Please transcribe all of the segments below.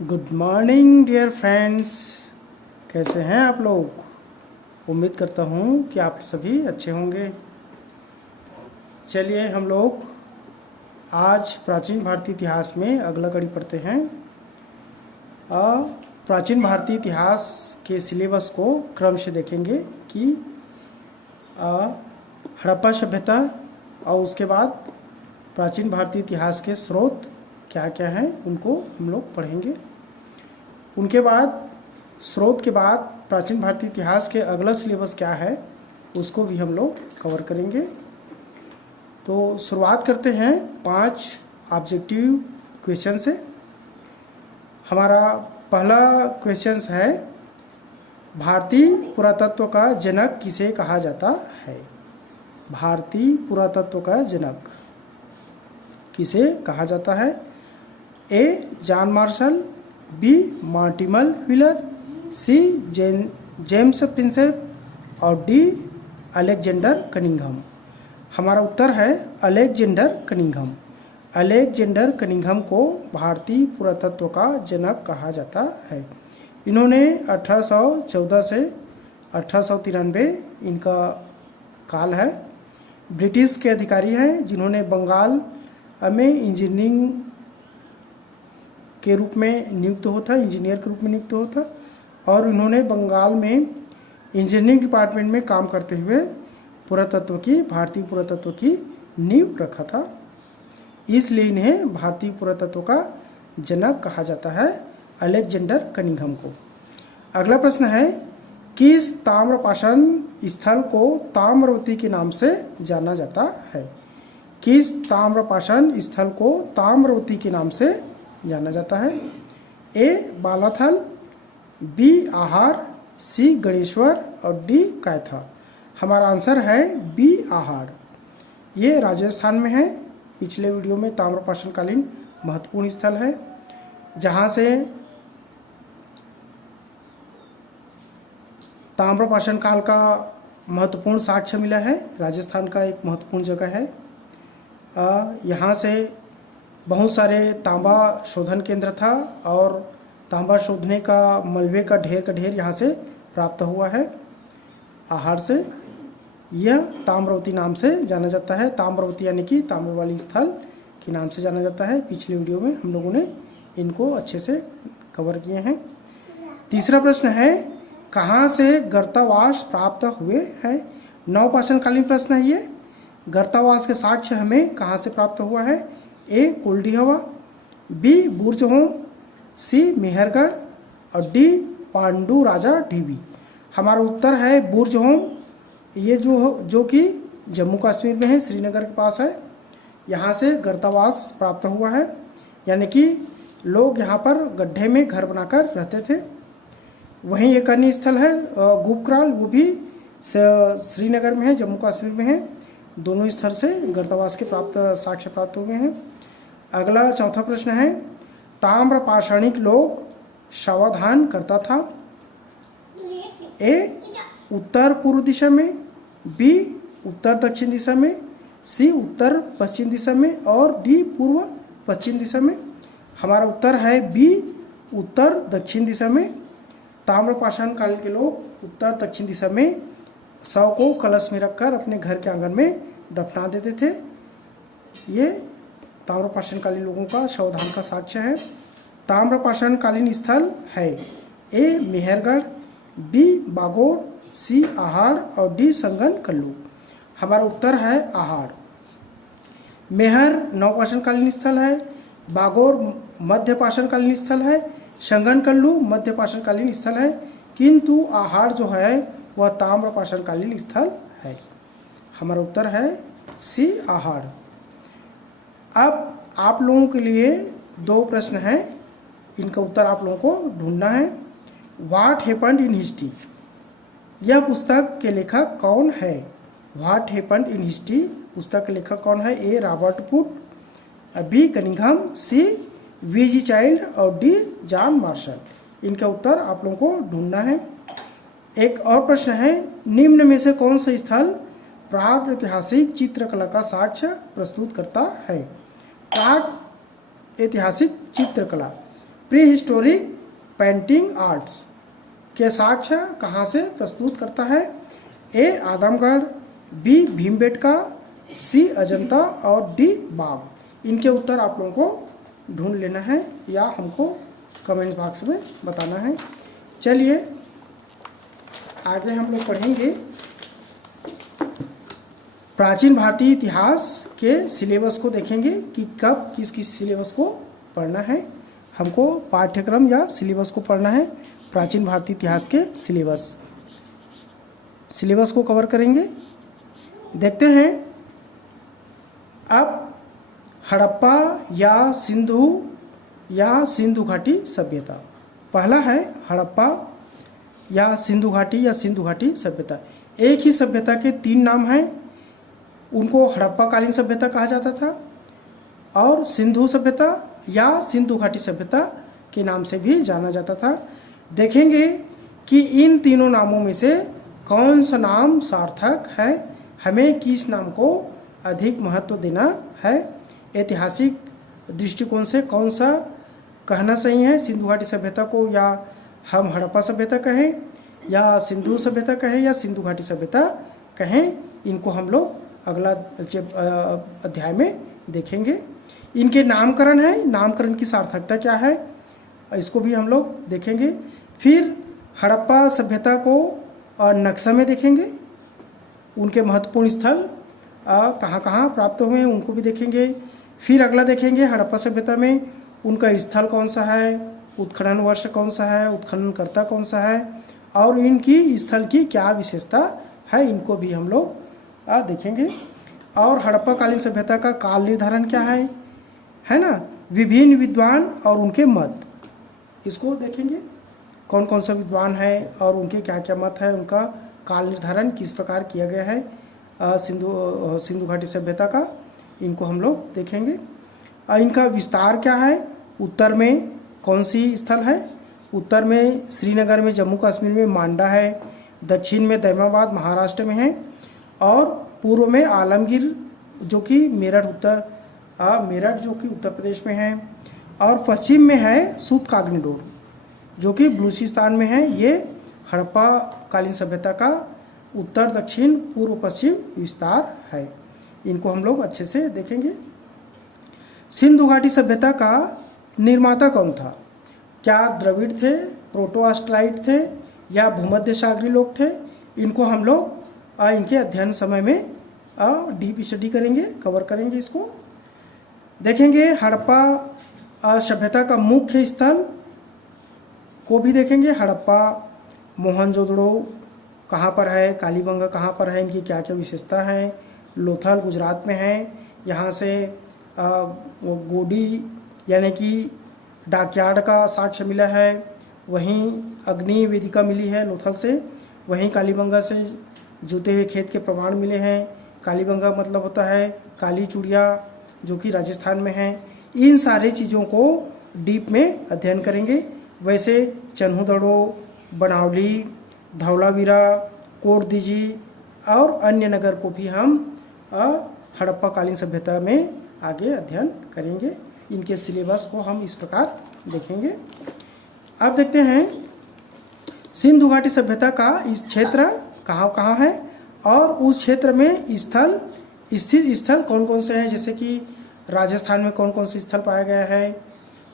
Good morning dear friends, कैसे हैं आप लोग। उम्मीद करता हूँ कि आप सभी अच्छे होंगे। चलिए हम लोग आज प्राचीन भारतीय इतिहास में अगला कड़ी पढ़ते हैं। प्राचीन भारतीय इतिहास के सिलेबस को क्रम से देखेंगे कि हड़प्पा सभ्यता और उसके बाद प्राचीन भारतीय इतिहास के स्रोत क्या क्या हैं उनको हम लोग पढ़ेंगे। उनके बाद स्रोत के बाद प्राचीन भारतीय इतिहास के अगला सिलेबस क्या है उसको भी हम लोग कवर करेंगे। तो शुरुआत करते हैं 5 ऑब्जेक्टिव क्वेश्चन से। हमारा पहला क्वेश्चन है, भारतीय पुरातत्व का जनक किसे कहा जाता है। भारतीय पुरातत्व का जनक किसे कहा जाता है। A John Marshall, B Mortimer Wheeler, C James Prinsep और डी अलेक्जेंडर कनिंघम। हमारा उत्तर है अलेक्जेंडर कनिंघम। अलेक्जेंडर कनिंघम को भारतीय पुरातत्व का जनक कहा जाता है। इन्होंने 1814 से 1893 इनका काल है। ब्रिटिश के अधिकारी हैं जिन्होंने बंगाल में इंजीनियरिंग के रूप में नियुक्त होता, इंजीनियर के रूप में नियुक्त होता, और इन्होंने बंगाल में इंजीनियरिंग डिपार्टमेंट में काम करते हुए भारतीय पुरातत्व की नींव रखा था। इसलिए इन्हें भारतीय पुरातत्व का जनक कहा जाता है, अलेक्जेंडर कनिंघम को। अगला प्रश्न है, किस ताम्रपाषाण स्थल को ताम्रवती के नाम से जाना जाता है। किस ताम्रपाषाण स्थल को ताम्रवती के नाम से जाना जाता है। ए बालाथल, बी आहार, सी गणेश्वर और डी कैथा। हमारा आंसर है बी आहार। ये राजस्थान में है। पिछले वीडियो में ताम्रपाषाण कालीन महत्वपूर्ण स्थल है जहाँ से ताम्रपाषाण काल का महत्वपूर्ण साक्ष्य मिला है। राजस्थान का एक महत्वपूर्ण जगह है। यहाँ से बहुत सारे तांबा शोधन केंद्र था और तांबा शोधने का मलबे का ढेर यहाँ से प्राप्त हुआ है। आहार से यह ताम्रवती नाम से जाना जाता है। ताम्रवती यानी कि तांबे वाली स्थल के नाम से जाना जाता है। पिछले वीडियो में हम लोगों ने इनको अच्छे से कवर किए हैं। तीसरा प्रश्न है, कहाँ से गर्तावास प्राप्त हुए हैं। नवपाषाणकालीन प्रश्न है ये। गर्तावास के साक्ष्य हमें कहाँ से प्राप्त हुआ है। ए कोल्डिहवा, बी बुर्जहोम, सी मेहरगढ़ और डी पांडु राजा ढीबी। हमारा उत्तर है बुर्जहोम। ये जो कि जम्मू कश्मीर में है, श्रीनगर के पास है। यहाँ से गर्तावास प्राप्त हुआ है, यानी कि लोग यहाँ पर गड्ढे में घर बनाकर रहते थे। वहीं एक अन्य स्थल है गुपक्राल, वो भी श्रीनगर में है, जम्मू कश्मीर में है। दोनों स्थल से गर्तावास के साक्ष्य प्राप्त हुए हैं। अगला चौथा प्रश्न है, ताम्रपाषाणिक लोग सावधान करता था। ए उत्तर पूर्व दिशा में, बी उत्तर दक्षिण दिशा में, सी उत्तर पश्चिम दिशा में और डी पूर्व पश्चिम दिशा में। हमारा उत्तर है बी उत्तर दक्षिण दिशा में। ताम्रपाषाण काल के लोग उत्तर दक्षिण दिशा में शव को कलश में रखकर अपने घर के आंगन में दफना देते थे। ये ताम्रपाषाण कालीन लोगों का सावधान का साक्ष्य है। ताम्रपाषाण कालीन स्थल है ए मेहरगढ़, बी बागोर, सी आहार और डी संगन कल्लू। हमारा उत्तर है आहार। मेहर नवपाषाण कालीन स्थल है, बागोर मध्यपाषाण कालीन स्थल है, संगन कल्लू मध्यपाषाण कालीन स्थल है, किंतु आहार जो है वह ताम्रपाषाण कालीन स्थल है। हमारा उत्तर है सी आहार। अब आप लोगों के लिए 2 प्रश्न हैं, इनका उत्तर आप लोगों को ढूंढना है। व्हाट हैपेंड इन हिस्ट्री, यह पुस्तक के लेखक कौन है। व्हाट हैपेंड इन हिस्ट्री पुस्तक के लेखक कौन है। ए रॉबर्ट फुट, बी कनिंघम, सी वी.जी. चाइल्ड और डी जॉन मार्शल। इनका उत्तर आप लोगों को ढूंढना है। एक और प्रश्न है, निम्न में से कौन सा स्थल प्राग ऐतिहासिक चित्रकला का साक्ष्य प्रस्तुत करता है। प्राग ऐतिहासिक चित्रकला, प्री हिस्टोरिक पेंटिंग आर्ट्स के साक्ष्य कहाँ से प्रस्तुत करता है? ए आदमगढ़, बी भीमबेटका, सी अजंता और डी बाग। इनके उत्तर आप लोगों को ढूंढ लेना है या हमको कमेंट बॉक्स में बताना है। चलिए आगे हम लोग पढ़ेंगे प्राचीन भारतीय इतिहास के सिलेबस को, देखेंगे कि कब किस किस सिलेबस को पढ़ना है। हमको पाठ्यक्रम या सिलेबस को पढ़ना है, प्राचीन भारतीय इतिहास के सिलेबस को कवर करेंगे। देखते हैं अब हड़प्पा या सिंधु घाटी सभ्यता। पहला है हड़प्पा या सिंधु घाटी सभ्यता। एक ही सभ्यता के तीन नाम हैं, उनको हड़प्पा कालीन सभ्यता कहा जाता था और सिंधु सभ्यता या सिंधु घाटी सभ्यता के नाम से भी जाना जाता था। देखेंगे कि इन तीनों नामों में से कौन सा नाम सार्थक है, हमें किस नाम को अधिक महत्व देना है, ऐतिहासिक दृष्टिकोण से कौन सा कहना सही है, सिंधु घाटी सभ्यता को या हम हड़प्पा सभ्यता कहें या सिंधु सभ्यता कहें या सिंधु घाटी सभ्यता कहें। इनको हम लोग अगला अध्याय में देखेंगे। इनके नामकरण है, नामकरण की सार्थकता क्या है, इसको भी हम लोग देखेंगे। फिर हड़प्पा सभ्यता को नक्शा में देखेंगे, उनके महत्वपूर्ण स्थल कहाँ कहाँ प्राप्त हुए हैं उनको भी देखेंगे। फिर अगला देखेंगे हड़प्पा सभ्यता में उनका स्थल कौन सा है, उत्खनन वर्ष कौन सा है, उत्खननकर्ता कौन सा है और इनकी स्थल की क्या विशेषता है, इनको भी हम लोग देखेंगे। और हड़प्पा कालीन सभ्यता का काल निर्धारण क्या है ना, विभिन्न विद्वान और उनके मत, इसको देखेंगे कौन कौन सा विद्वान है और उनके क्या क्या मत है, उनका काल निर्धारण किस प्रकार किया गया है सिंधु घाटी सभ्यता का, इनको हम लोग देखेंगे। इनका विस्तार क्या है, उत्तर में कौन सी स्थल है, उत्तर में श्रीनगर में, जम्मू कश्मीर में मांडा है, दक्षिण में दैमाबाद महाराष्ट्र में है और पूर्व में आलमगीर जो कि मेरठ जो कि उत्तर प्रदेश में है और पश्चिम में है सूतकागनीडोर जो कि बलूचिस्तान में है। ये हड़प्पा कालीन सभ्यता का उत्तर दक्षिण पूर्व पश्चिम विस्तार है, इनको हम लोग अच्छे से देखेंगे। सिंधु घाटी सभ्यता का निर्माता कौन था, क्या द्रविड़ थे, प्रोटो-ऑस्ट्राइड थे या भूमध्य सागरीय लोग थे, इनको हम लोग इनके अध्ययन समय में डीप स्टडी करेंगे, कवर करेंगे, इसको देखेंगे। हड़प्पा सभ्यता का मुख्य स्थल को भी देखेंगे, हड़प्पा मोहनजोदड़ो कहाँ पर है, कालीबंगा कहाँ पर है, इनकी क्या क्या विशेषता है, लोथल गुजरात में है, यहाँ से गोडी यानी कि डाकयार्ड का साक्ष्य मिला है, वहीं अग्नि वेदिका मिली है लोथल से, वहीं कालीबंगा से जुते हुए खेत के प्रमाण मिले हैं। कालीबंगा मतलब होता है काली चूड़िया जो कि राजस्थान में है। इन सारे चीज़ों को डीप में अध्ययन करेंगे। वैसे चन्हूदड़ो, बनावली, धौलावीरा, कोटदीजी और अन्य नगर को भी हम हड़प्पा कालीन सभ्यता में आगे अध्ययन करेंगे। इनके सिलेबस को हम इस प्रकार देखेंगे। अब देखते हैं सिंधु घाटी सभ्यता का इस क्षेत्र कहाँ है और उस क्षेत्र में स्थित स्थल कौन कौन से हैं, जैसे कि राजस्थान में कौन कौन से स्थल पाया गया है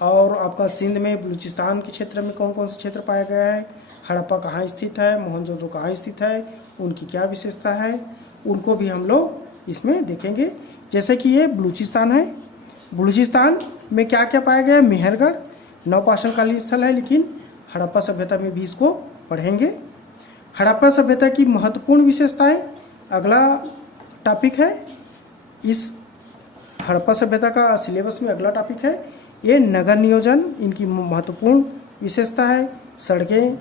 और आपका सिंध में बलूचिस्तान के क्षेत्र में कौन कौन से क्षेत्र पाया गया है, हड़प्पा कहाँ स्थित है, मोहनजोदड़ो कहाँ स्थित है, उनकी क्या विशेषता है, उनको भी हम लोग इसमें देखेंगे। जैसे कि ये बलूचिस्तान है, बलूचिस्तान में क्या क्या पाया गया है, मेहरगढ़ नवपाषाण कालीन स्थल है, लेकिन हड़प्पा सभ्यता में भी इसको पढ़ेंगे। हड़प्पा सभ्यता की महत्वपूर्ण विशेषताएं अगला टॉपिक है, इस हड़प्पा सभ्यता का सिलेबस में अगला टॉपिक है। ये नगर नियोजन इनकी महत्वपूर्ण विशेषता है। सड़कें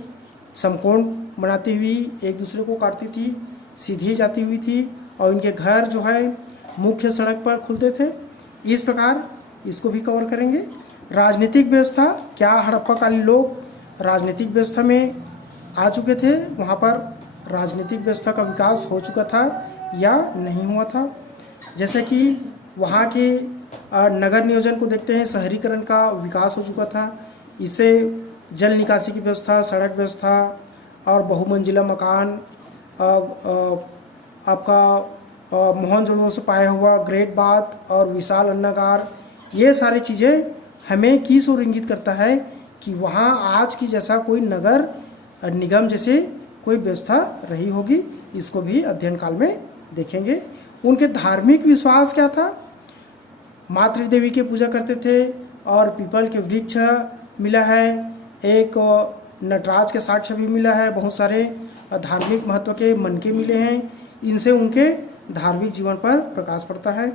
समकोण बनाती हुई एक दूसरे को काटती थी, सीधी जाती हुई थी और इनके घर जो है मुख्य सड़क पर खुलते थे। इस प्रकार इसको भी कवर करेंगे। राजनीतिक व्यवस्था, क्या हड़प्पा कालीन लोग राजनीतिक व्यवस्था में आ चुके थे, वहाँ पर राजनीतिक व्यवस्था का विकास हो चुका था या नहीं हुआ था। जैसे कि वहाँ के नगर नियोजन को देखते हैं, शहरीकरण का विकास हो चुका था। इससे जल निकासी की व्यवस्था, सड़क व्यवस्था और बहुमंजिला मकान, आपका मोहनजोदड़ो से पाया हुआ ग्रेट बाथ और विशाल अन्नागार, ये सारी चीज़ें हमें किस ओर इंगित करता है कि वहाँ आज की जैसा कोई नगर निगम जैसे कोई व्यवस्था रही होगी। इसको भी अध्ययन काल में देखेंगे। उनके धार्मिक विश्वास क्या था? मातृ देवी की पूजा करते थे और पीपल के वृक्ष मिला है, एक नटराज के साक्ष्य भी मिला है, बहुत सारे धार्मिक महत्व के मनके मिले हैं। इनसे उनके धार्मिक जीवन पर प्रकाश पड़ता है।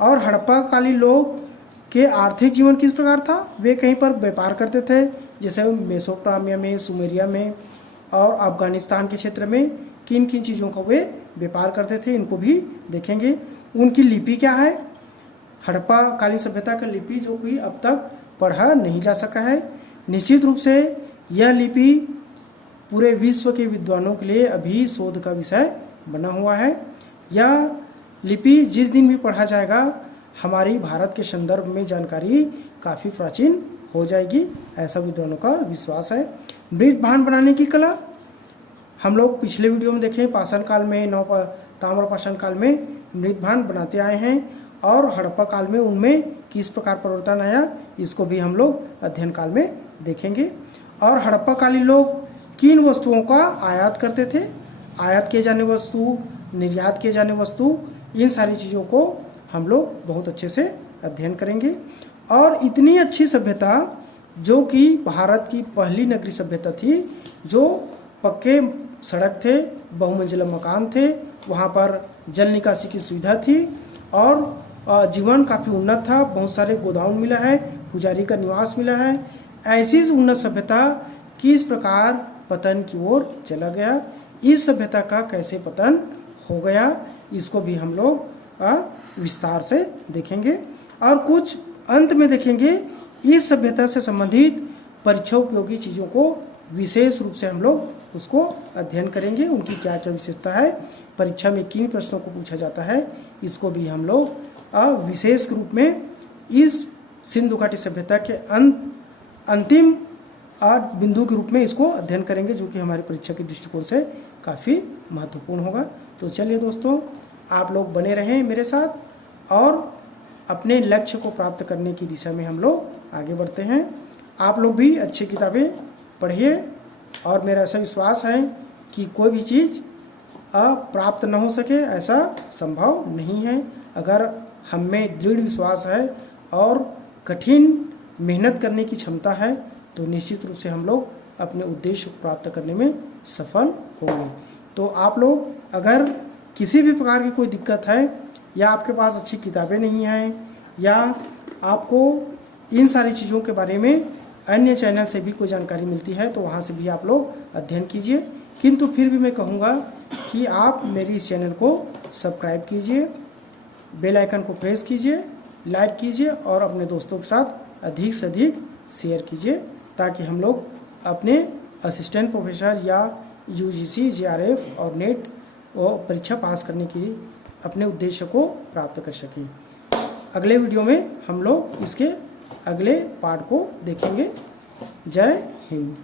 और हड़प्पा कालीन लोग के आर्थिक जीवन किस प्रकार था? वे कहीं पर व्यापार करते थे, जैसे मेसोपोटामिया में, सुमेरिया में और अफगानिस्तान के क्षेत्र में किन किन चीज़ों का वे व्यापार करते थे, इनको भी देखेंगे। उनकी लिपि क्या है? हड़प्पा कालीन सभ्यता का लिपि जो कि अब तक पढ़ा नहीं जा सका है। निश्चित रूप से यह लिपि पूरे विश्व के विद्वानों के लिए अभी शोध का विषय बना हुआ है। यह लिपि जिस दिन भी पढ़ा जाएगा हमारी भारत के संदर्भ में जानकारी काफ़ी प्राचीन हो जाएगी, ऐसा विद्वानों का विश्वास है। मृत भांड बनाने की कला हम लोग पिछले वीडियो में देखें, पाषाण काल में, ताम्र पाषाण काल में मृत भांड बनाते आए हैं और हड़प्पा काल में उनमें किस प्रकार परिवर्तन आया, इसको भी हम लोग अध्ययन काल में देखेंगे। और हड़प्पा कालीन लोग किन वस्तुओं का आयात करते थे? आयात किए जाने वस्तु, निर्यात किए जाने वस्तु, इन सारी चीज़ों को हम लोग बहुत अच्छे से अध्ययन करेंगे। और इतनी अच्छी सभ्यता जो कि भारत की पहली नगरीय सभ्यता थी, जो पक्के सड़क थे, बहुमंजिला मकान थे, वहाँ पर जल निकासी की सुविधा थी और जीवन काफ़ी उन्नत था, बहुत सारे गोदाम मिला है, पुजारी का निवास मिला है। ऐसी उन्नत सभ्यता किस प्रकार पतन की ओर चला गया, इस सभ्यता का कैसे पतन हो गया, इसको भी हम लोग विस्तार से देखेंगे। और कुछ अंत में देखेंगे इस सभ्यता से संबंधित परीक्षा उपयोगी चीज़ों को विशेष रूप से हम लोग उसको अध्ययन करेंगे। उनकी क्या क्या विशेषता है, परीक्षा में किन प्रश्नों को पूछा जाता है, इसको भी हम लोग विशेष रूप में इस सिंधु घाटी सभ्यता के अंतिम बिंदु के रूप में इसको अध्ययन करेंगे, जो कि हमारी परीक्षा के दृष्टिकोण से काफ़ी महत्वपूर्ण होगा। तो चलिए दोस्तों, आप लोग बने रहें मेरे साथ और अपने लक्ष्य को प्राप्त करने की दिशा में हम लोग आगे बढ़ते हैं। आप लोग भी अच्छी किताबें पढ़िए और मेरा ऐसा विश्वास है कि कोई भी चीज़ प्राप्त न हो सके ऐसा संभव नहीं है। अगर हम में दृढ़ विश्वास है और कठिन मेहनत करने की क्षमता है तो निश्चित रूप से हम लोग अपने उद्देश्य को प्राप्त करने में सफल होंगे। तो आप लोग अगर किसी भी प्रकार की कोई दिक्कत है या आपके पास अच्छी किताबें नहीं हैं या आपको इन सारी चीज़ों के बारे में अन्य चैनल से भी कोई जानकारी मिलती है तो वहाँ से भी आप लोग अध्ययन कीजिए। किंतु फिर भी मैं कहूँगा कि आप मेरी इस चैनल को सब्सक्राइब कीजिए, बेल आइकन को प्रेस कीजिए, लाइक कीजिए और अपने दोस्तों के साथ अधिक से अधिक शेयर कीजिए, ताकि हम लोग अपने असिस्टेंट प्रोफेसर या UGC, JRF और नेट परीक्षा पास करने की अपने उद्देश्य को प्राप्त कर सकें। अगले वीडियो में हम लोग इसके अगले पार्ट को देखेंगे। जय हिंद।